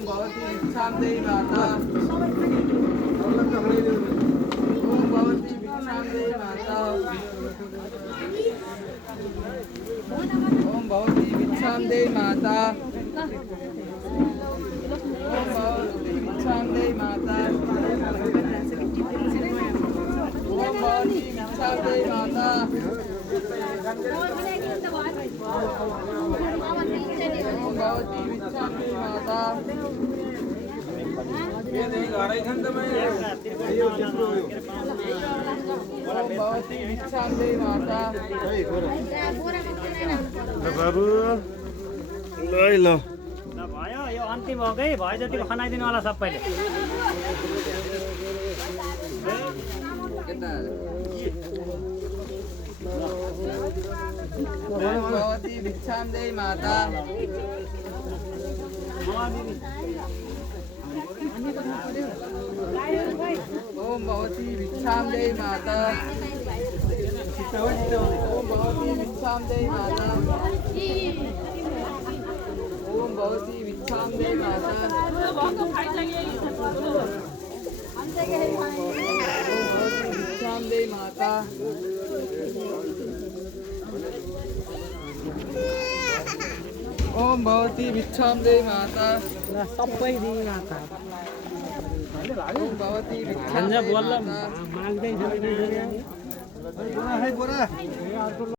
ओम भगवती भिक्षाम देहि माता ओम भगवती भिक्षाम देहि माता ओम भगवती भिक्षाम देहि माता ओम भगवती भिक्षाम देहि माता ओम भगवती भिक्षाम देहि माता ओम भगवती भिक्षाम देहि माता ये नहीं गा रही खंड में ओम भगवती भिक्षाम देहि माता बाबु ल भयो यो अन्तिम हो कि भयो जतिको खनाइदिनु होला सबैले ओम भगवती भिक्षाम देहि माता ओम भगवती भिक्षाम देहि माता ओम भगवती भिक्षाम देहि माता ओम भगवती भिक्षाम देहि माता भिक्षाम देहि माता ओम भगवती भिक्षाम देहि माता सबै दिनु माता ओम भगवती भिक्षाम देहि माता माग्दै